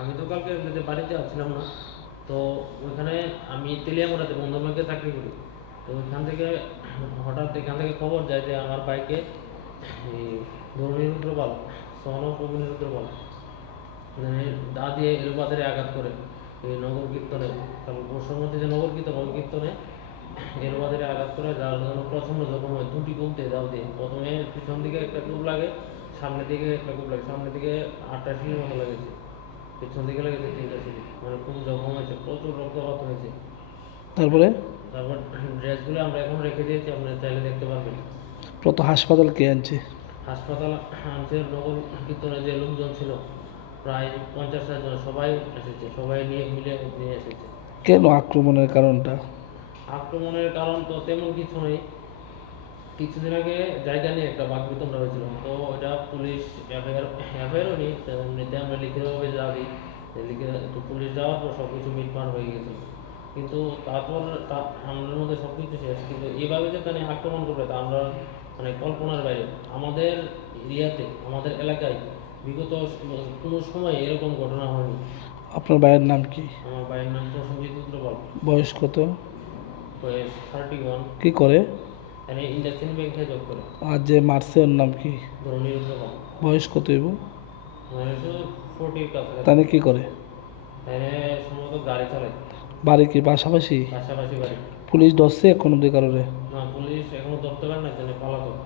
আমি তো কালকে বাড়িতে আসছিলাম না, তো ওইখানে আমি তেলিয়ামুড়াতে বন্ধু ব্যাংকে চাকরি করি। তো ওইখান থেকে হঠাৎ এখান থেকে খবর যায় যে আমার বাইকে এই ধর্মীরুদ্র পাল, সহনব অগ্নিরুদ্র পাল মানে দা দিয়ে এলোপাতাড়ি আঘাত করে এই নগর কীর্তনে, তারপর পরশুর মধ্যে যে নগর কীর্তন ওই কীর্তনে এলোপাতাড়ি আঘাত করে, যার জন্য প্রচণ্ড জখম হয় দুটি কোপ দিয়ে দাও দিয়ে। প্রথমে পিছন দিকে একটা কোপ লাগে, সামনের দিকে একটা কোপ লাগে। সামনের দিকে 8টা সিঁড়ির মতো লেগেছে, পিছন দিকে লেগেছে 3টা সিঁড়ি, মানে খুব জখম হয়েছে, প্রচুর রক্তপাত হয়েছে। তারপরে তারপর ড্রেসগুলো আমরা এখন রেখে দিয়েছি, আপনারা চাইলে দেখতে পারবেন। কত হাসপাতাল কে আনছে? হাসপাতাল আনছে নগর কীর্তনে যে লোকজন ছিল প্রায় 50-60 জন, সবাই এসেছে, সবাই নিয়ে মিলে নিয়ে এসেছে। কেন আক্রমণের কারণটা? আক্রমণের কারণ তো তেমন কিছু নেই। কিছুদিন আগে জায়গা নিয়ে একটা বাকবিতণ্ডা হয়েছিল, তো ওটা পুলিশ এফআইআরও নেই, এমনিতে আমরা লিখিতভাবে যা দিই, লিখে তো পুলিশ যাওয়ার পর সব কিছু মিটমাট হয়ে গেছিল। কিন্তু তারপর আমাদের মধ্যে সব কিছু শেষ, কিন্তু এইভাবে যে তারা আক্রমণ করবে তা আমরা মানে কল্পনার বাইরে। আমাদের এরিয়াতে, আমাদের এলাকায় বিগত কোনো সময় এরকম ঘটনা হয়নি। আপনার ভাইয়ের নাম কি? আমার ভাইয়ের নাম প্রসেনজিৎ রুদ্রপাল, বয়স কত? বয়স 31, কি করে? এখানে ইন্ডাস্ট্রিয়াল ব্যাংকে জব করে। আর যে মারছে ওর নাম কি? ধরনীয় রুদ্রপাল, বয়স কত হইব? বয়স 40 কাছাকাছি। তাহলে কি করে? এখানে সম্ভবত গাড়ি চালায়, বাড়ি কি পাশাপাশি? পাশাপাশি বাড়ি। পুলিশ ধরছে কোনো অব্দি কারোরে? না, পুলিশ এখনো ধরতে পারে না, এখানে পালাতক।